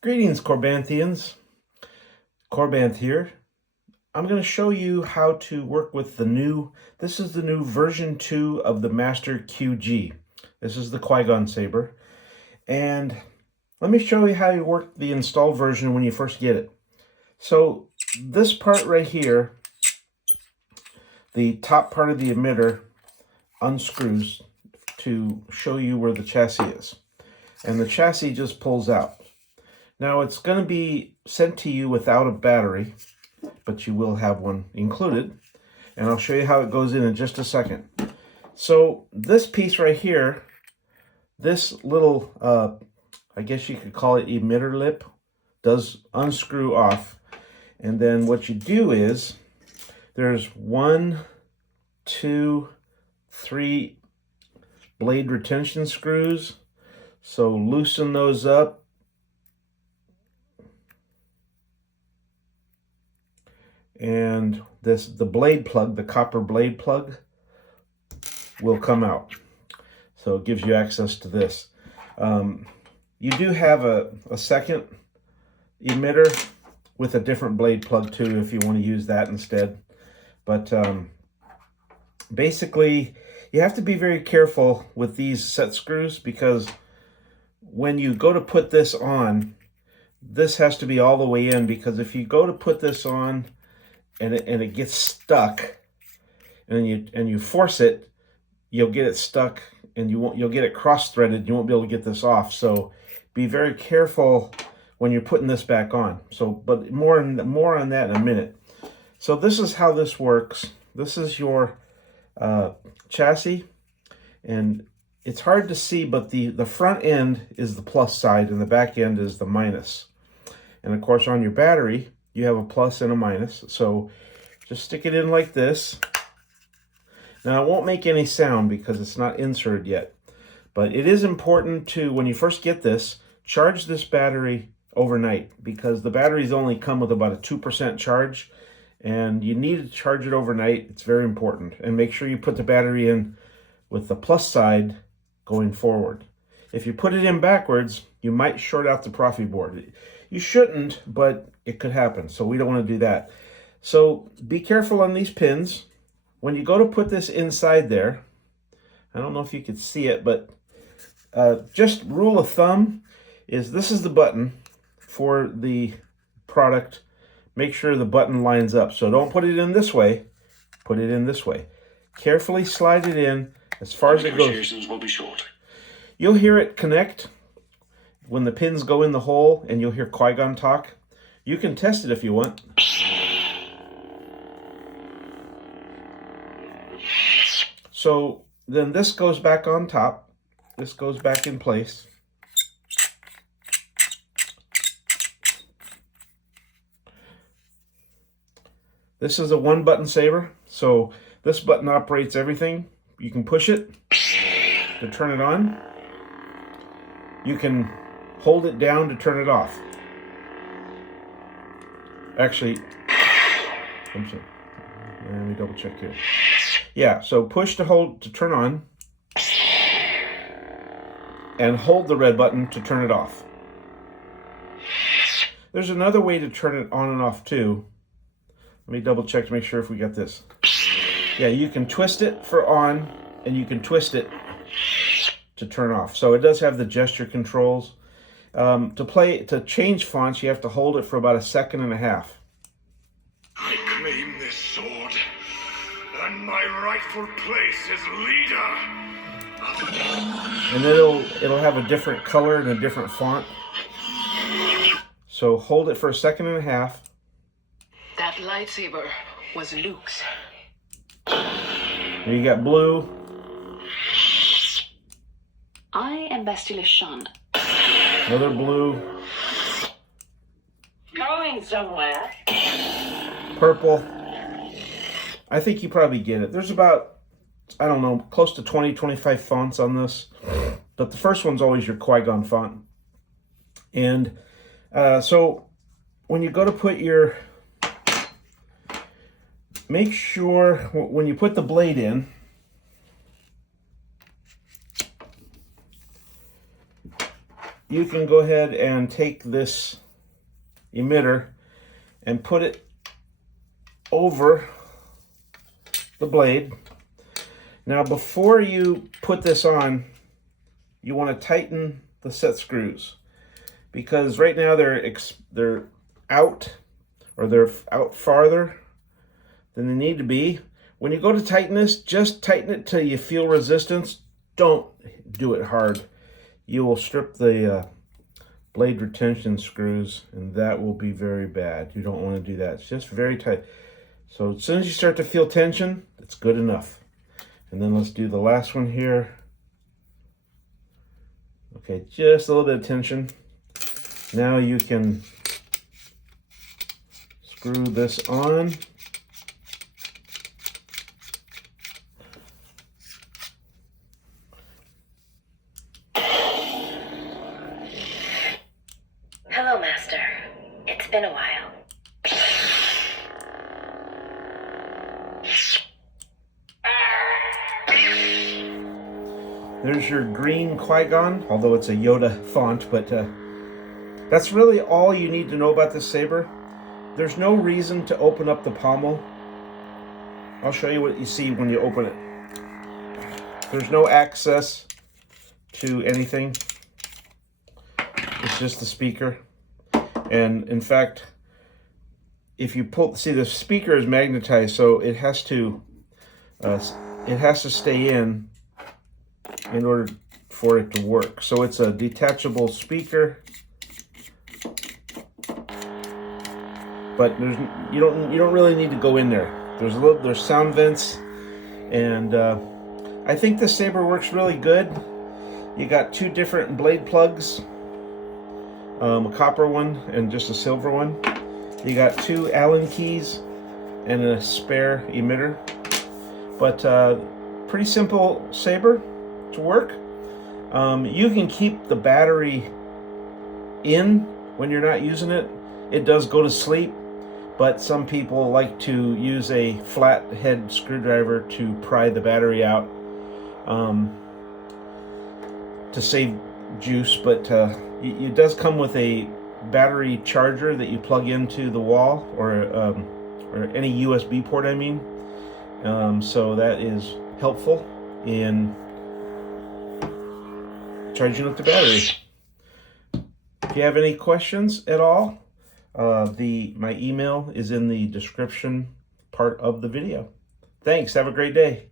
Greetings, Corbanthians. Corbanth here. I'm going to show you how to work with this is the new version 2 of the MasterQG. This is the Qui-Gon Saber. And let me show you how you work the installed version when you first get it. So this part right here, the top part of the emitter unscrews to show you where the chassis is. And the chassis just pulls out. Now it's going to be sent to you without a battery, but you will have one included. And I'll show you how it goes in just a second. So this piece right here, this little, I guess you could call it emitter lip, does unscrew off. And then what you do is, there's 1, 2, 3 blade retention screws. So loosen those up. And the blade plug, the copper blade plug, will come out. So it gives you access to this. You do have a second emitter with a different blade plug too, if you want to use that instead. But basically, you have to be very careful with these set screws, because when you go to put this on, this has to be all the way in, because if you go to put this on and it gets stuck, and you force it, you'll get it stuck, and you'll get it cross-threaded. You won't be able to get this off. So be very careful when you're putting this back on. So, but more on that in a minute. So this is how this works. This is your chassis, and it's hard to see, but the front end is the plus side and the back end is the minus. And of course, on your battery, you have a plus and a minus. So just stick it in like this. Now, it won't make any sound because it's not inserted yet. But it is important to, when you first get this, charge this battery overnight, because the batteries only come with about a 2% charge. And you need to charge it overnight. It's very important. And make sure you put the battery in with the plus side going forward. If you put it in backwards, you might short out the Proffie board. You shouldn't, but it could happen, so we don't want to do that. So be careful on these pins. When you go to put this inside there, I don't know if you could see it, but just rule of thumb is this is the button for the product. Make sure the button lines up. So don't put it in this way, put it in this way. Carefully slide it in as far as it goes. Negotiations will be short. You'll hear it connect when the pins go in the hole, and you'll hear Qui-Gon talk. You can test it if you want. So then this goes back on top. This goes back in place. This is a one-button saber, so this button operates everything. You can push it to turn it on. You can hold it down to turn it off. Actually, I'm sorry. Let me double check here. Yeah, so push to hold to turn on, and hold the red button to turn it off. There's another way to turn it on and off too. Let me double check to make sure if we got this. Yeah, you can twist it for on, and you can twist it to turn off. So it does have the gesture controls. To change fonts, you have to hold it for about 1.5 seconds. I claim this sword, and my rightful place as leader. And it'll have a different color and a different font. So hold it for 1.5 seconds. That lightsaber was Luke's. And you got blue. I am Bastila Shan. Another blue. Going somewhere. Purple. I think you probably get it. There's about, I don't know, close to 20, 25 fonts on this. But the first one's always your Qui-Gon font. And so when you go to put your, make sure when you put the blade in, you can go ahead and take this emitter and put it over the blade. Now, before you put this on, you want to tighten the set screws, because right now they're out, or they're out farther than they need to be. When you go to tighten this, just tighten it till you feel resistance. Don't do it hard. You will strip the blade retention screws, and that will be very bad. You don't want to do that. It's just very tight. So as soon as you start to feel tension, it's good enough. And then let's do the last one here. Okay, just a little bit of tension. Now you can screw this on. Hello, Master. It's been a while. There's your green Qui-Gon, although it's a Yoda font, but that's really all you need to know about this saber. There's no reason to open up the pommel. I'll show you what you see when you open it. There's no access to anything. It's just the speaker. And in fact, if you pull, see, the speaker is magnetized, so it has to stay in order for it to work. So it's a detachable speaker, but you don't really need to go in there. There's sound vents, and I think the Saber works really good. You got two different blade plugs, a copper one and just a silver one. You got two Allen keys and a spare emitter. But pretty simple Saber to work. You can keep the battery in when you're not using it. It does go to sleep, but some people like to use a flat head screwdriver to pry the battery out to save juice. But it does come with a battery charger that you plug into the wall, or any USB port, I mean. So that is helpful in charging up the battery. If you have any questions at all, my email is in the description part of the video. Thanks. Have a great day.